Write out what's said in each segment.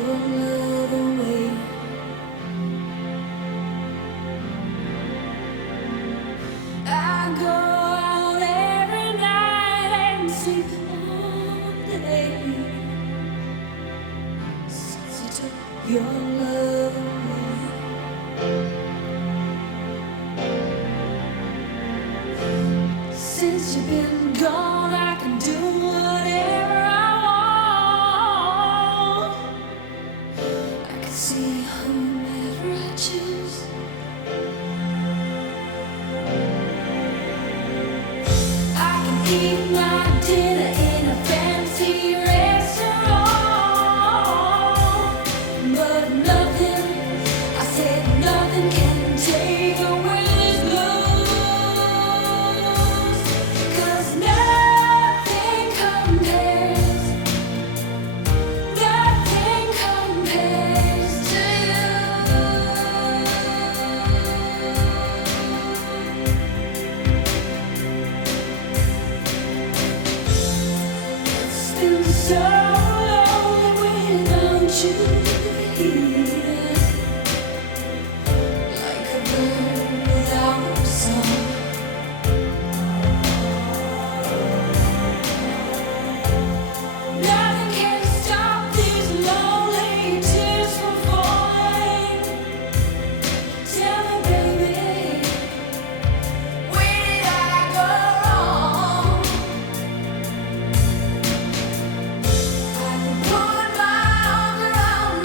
your love away. I go out every night and sleep all day since you took your love away. Since you've been gone, I can do whatever I want. I can see whomever I choose. I can eat my dinner in a fancy restaurant, but nothing, I said nothing can take away this blues. 'Cause nothing compares to you. It's been so lonely without you here, like a bird without a song. Nothing can stop these lonely tears from falling. Tell me, baby, where did I go wrong? I can put my arms around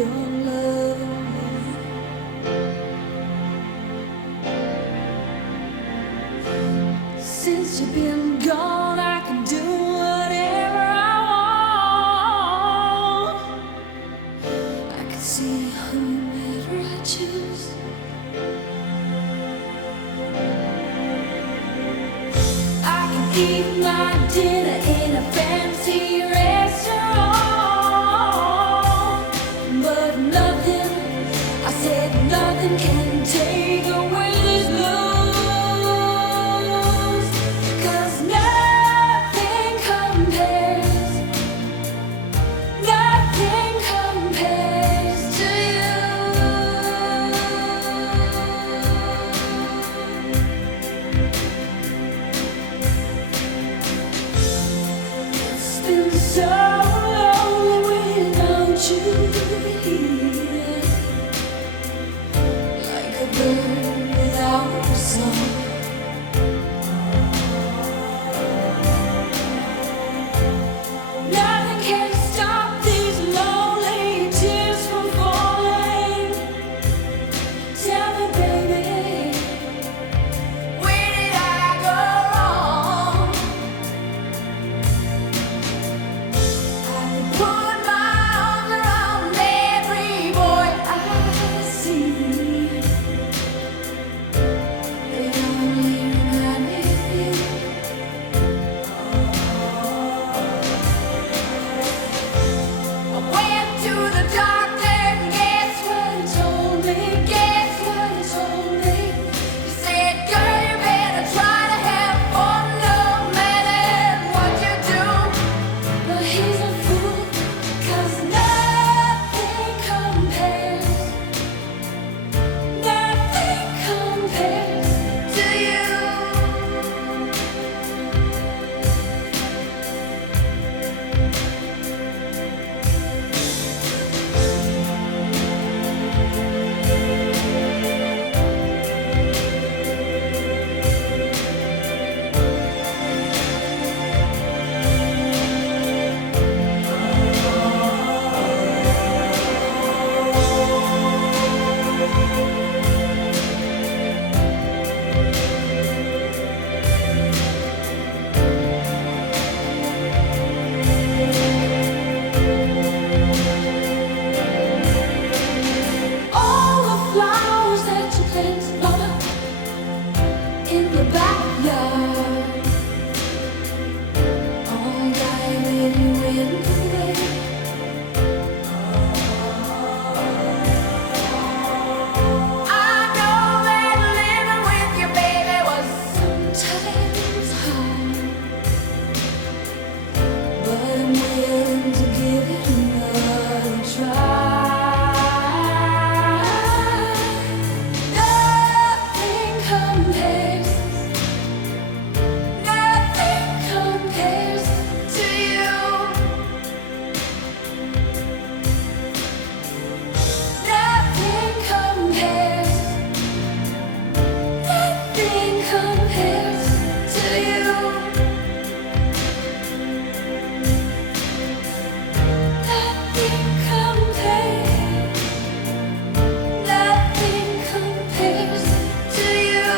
your love. Since you've been gone, I can do whatever I want. I can see whomever I choose. I can eat my dinner in a fancy restaurant, but nothing, I said nothing can take away this blues. 'Cause nothing compares, nothing compares to you. It's been so lonely without you here, like a bird without a song. Nothing can stop these lonely tears from falling. Tell me, baby, where did I go wrong? I could put my arms around every boy I see. They only remind me of you. I went to the doctor and guess what he told me? Guess what he told me? He said, girl, you better try to have fun no matter what you do. But he's a fool, 'cause nothing compares, nothing compares to you. All the flowers that you planted, mama, in the backyard, all died when you went away. I know that living with you, baby, was sometimes hard, but I'm willing to give it another try. Nothing compares, nothing compares to you. Nothing compares, nothing compares to you. Nothing compares, nothing compares to you.